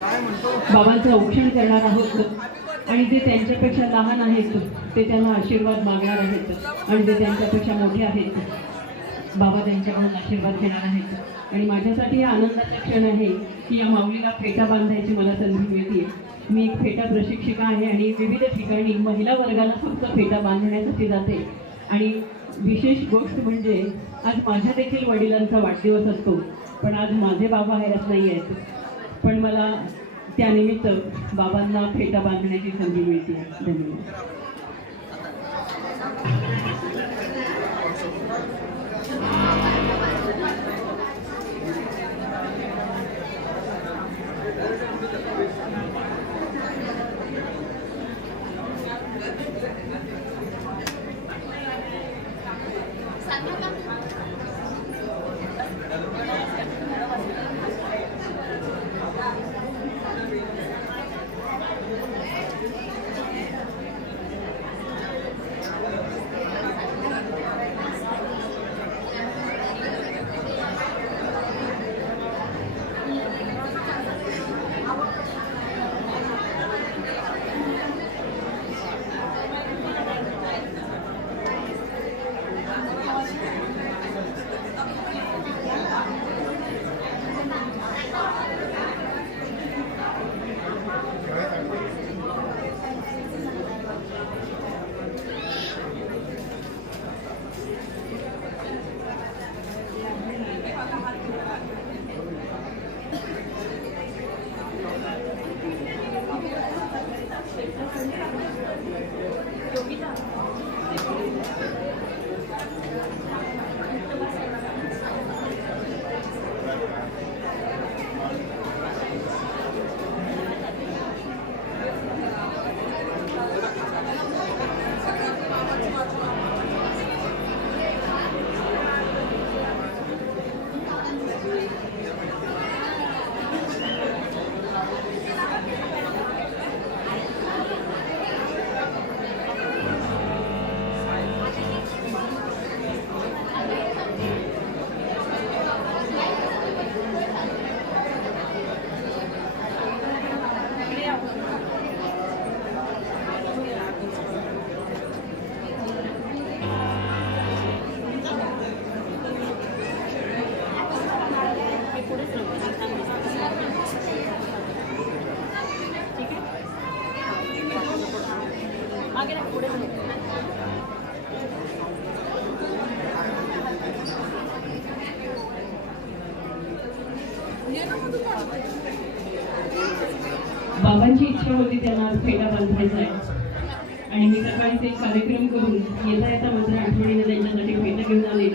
बाबांचं औक्षण करणार आहोत आणि जे त्यांच्यापेक्षा लहान आहेत ते त्यांना आशीर्वाद मागणार आहेत आणि जे त्यांच्यापेक्षा मोठे आहेत बाबा त्यांच्याकडून आशीर्वाद घेणार आहेत। आणि माझ्यासाठी हा आनंदाचा क्षण आहे की या माऊलीला फेटा बांधायची मला संधी मिळते। मी एक फेटा प्रशिक्षिका आहे आणि विविध ठिकाणी महिला वर्गाला फक्त फेटा बांधण्यासाठी जाते। आणि विशेष गोष्ट म्हणजे आज माझ्या देखील वडिलांचा वाढदिवस असतो, पण आज माझे बाबा हयात नाही आहेत, पण मला त्यानिमित्त बाबांना फेटा बांधण्याची संधी मिळते। धन्यवाद। बाबांची इच्छा होती त्यांना फेटा बांधायचा आहे आणि मी सकाळीच एक कार्यक्रम करून येता येता मात्र आठवणीने त्यांच्यासाठी फेटा घेऊन आले।